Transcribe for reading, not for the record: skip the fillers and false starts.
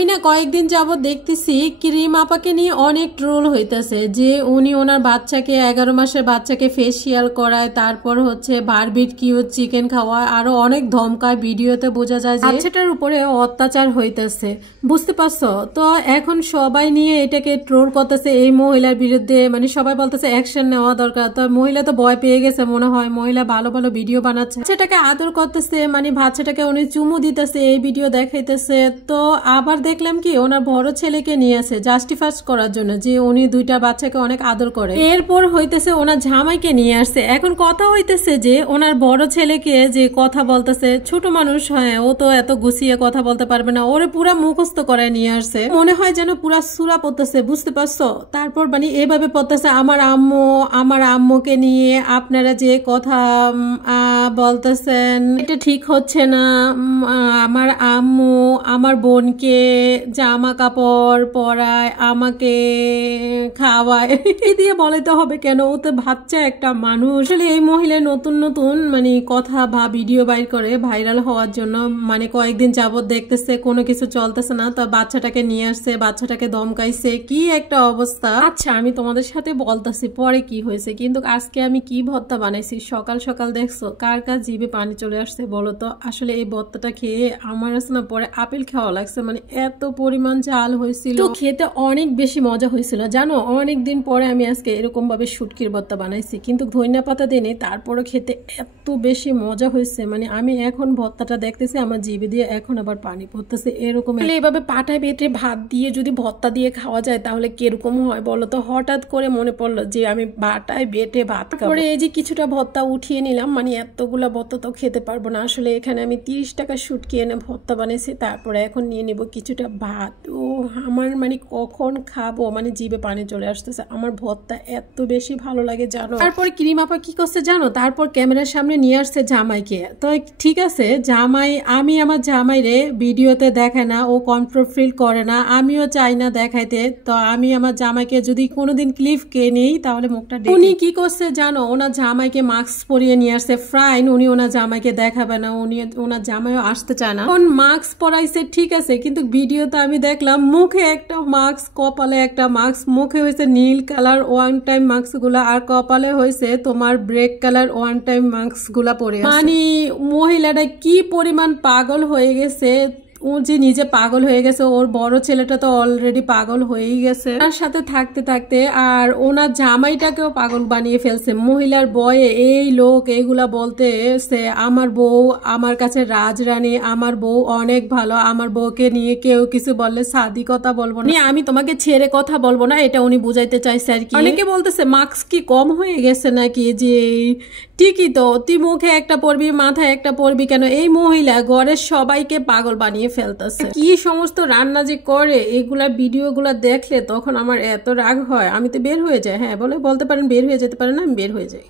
আমি না কয়েকদিন যাবত দেখতেছি ক্রিম আপাকে নিয়ে অনেক ট্রোল হইতেছে যে উনি ওনার বাচ্চাকে 11 মাসের বাচ্চাকে ফেসিয়াল করায়, তারপর হচ্ছে বারবিকিউ চিকেন খাওয়া, আরো অনেক ধমকায়। ভিডিওতে বোঝা যায় যে বাচ্চাটার উপরে অত্যাচার হইতেছে, বুঝতে পারছো? তো এখন সবাই নিয়ে এটাকে ট্রোল করতেছে এই মহিলার বিরুদ্ধে, মানে সবাই বলতেছে অ্যাকশন নেওয়া দরকার। তো মহিলা তো ভয় পেয়ে গেছে মনে হয়, মহিলা ভালো ভালো ভিডিও বানাচ্ছে, বাচ্চাটাকে আদর করতেছে, মানে বাচ্চাটাকে উনি চুমু দিতেছে, এই ভিডিও দেখাইতেছে। তো আবার দেখলাম কি ওনার বড় ছেলেকে নিয়ে আসে জাস্টিফাই করার জন্য যে উনি দুইটা বাচ্চাকে অনেক আদর করে। এরপর হইতেছে ওনার জামাইকে নিয়ে আসছে। এখন কথা হইতেছে যে ওনার বড় ছেলেকে যে কথা বলতেছে, ছোট মানুষ, হ্যাঁ ও তো এত গুছিয়ে কথা বলতে পারবে না, ওরে পুরা মুখস্থ করে নিয়ে আসছে, মনে হয় যেন পুরা সুরা পড়তেছে, বুঝতে পারছো? তারপর মানে এভাবে পড়তেছে, আমার আম্মুকে নিয়ে আপনারা যে কথা বলতেছেন এটা ঠিক হচ্ছে না, আমার আম্মু আমার বোনকে জামা কাপড় পরায়, আমাকে খাওয়ায়, এই দিয়ে বলতে হবে কেন? ও তো বাচ্চা একটা মানুষ। আসলে এই মহিলা নতুন নতুন মানে কথা বা ভিডিও বাইর করে ভাইরাল হওয়ার জন্য, মানে কয়েকদিন যাবত দেখতেছে কোনো কিছু চলতেছে না, তো বাচ্চাটাকে নিয়ে আসছে, বাচ্চাটাকে দমকাইছে, কি একটা অবস্থা। আচ্ছা আমি তোমাদের সাথে বলতেছি পরে কি হয়েছে, কিন্তু আজকে আমি কি ভর্তা বানাইছি সকাল সকাল দেখছো? কার কার জিভে পানি চলে আসছে বলো তো? আসলে এই ভর্তাটা খেয়ে আমার আছে না পরে আপেল খাওয়া লাগছে, মানে এত পরিমাণ ঝাল হয়েছিল, তো খেতে অনেক বেশি মজা হয়েছিল জানো। অনেকদিন পরে আমি আজকে এরকম ভাবে শুটকির ভর্তা বানাইছি, কিন্তু ধনিয়া পাতা দিনে, তারপরে খেতে এত বেশি মজা হয়েছে, মানে আমি এখন ভর্তাটা দেখতেছি আমার জিভে দিয়ে এখন আবার পানি পড়তেছে এরকম। এইভাবে পাটায় বেটে ভাত দিয়ে যদি ভর্তা দিয়ে খাওয়া যায় তাহলে কিরকম হয় বলো তো? হঠাৎ করে মনে পড়লো যে আমি বাটায় বেটে ভাত খাবো। এই যে কিছুটা ভর্তা উঠিয়ে নিলাম, মানে এতগুলা ভর্তা তো খেতে পারবো না। আসলে এখানে আমি 30 টাকা শুটকি এনে ভর্তা বানিয়েছি, তারপরে এখন নিয়ে নিব কিছুটা ভাত। ও আমার মানে কখন খাবো, মানে জিভে পানি চলে আসতেছে, আমার ভর্তা এত বেশি ভালো লাগে জানো। তারপর ক্রিম আপা কি করছে জানো? তারপর ক্যামেরার সামনে নিয়ে আসছে জামাইকে। তো ঠিক আছে জামাই, আমি আমার জামাই রে ভিডিওতে দেখায় না, ও কন্ট্রোল ফিল করে না, আমিও চাই না দেখাইতে। তো আমি আমার জামাইকে যদি কোনোদিন ক্লিপ কে নেই তাহলে মুখটা, উনি কি করছে জানো? ওনার জামাইকে মাস্ক পরিয়ে নিয়ে আসছে, ফ্রাইন উনি ওনার জামাইকে দেখাবে না, উনি ওনার জামাইও আসতে চায় না। মাস্ক পরাইছে ঠিক আছে, কিন্তু ভিডিওতে আমি দেখলাম মুখে একটা মাস্ক, কপালে একটা মাস্ক, মুখে হয়েছে নীল কালার ওয়ান টাইম মাস্ক গুলা, আর কপালে হয়েছে তোমার brick colour one time mask গুলা পরে। মানে মহিলাটা কি পরিমাণ পাগল হয়ে গেছে, ও যে নিজে পাগল হয়ে গেছে, ওর বড় ছেলেটা তো অলরেডি পাগল হয়েই গেছে তার সাথে থাকতে থাকতে, আর ওনার জামাইটাকেও পাগল বানিয়ে ফেলছে। মহিলার বয়ে এই লোক এগুলা বলতে সে আমার বউ আমার কাছে রাজরানী, আমার বউ অনেক ভালো, আমার বউকে নিয়ে কেউ কিছু বললে সাদি কথা বলবো না, আমি তোমাকে ছেড়ে কথা বলবো না, এটা উনি বুঝাইতে চাইছে আর কি। অনেকে বলতেছে মাস্ক কি কম হয়ে গেছে নাকি, যে ঠিকই তো, তুই মুখে একটা পরবি মাথায় একটা পরবি কেন? এই মহিলা ঘরের সবাইকে পাগল বানিয়ে ফেলতেছে। কি সমস্ত রান্না যে করে, এগুলা ভিডিওগুলা দেখলে তখন আমার এত রাগ হয়, আমি তো বের হয়ে যাই। হ্যাঁ বলতে পারেন বের হয়ে যেতে পারেন না, আমি বের হয়ে যাই।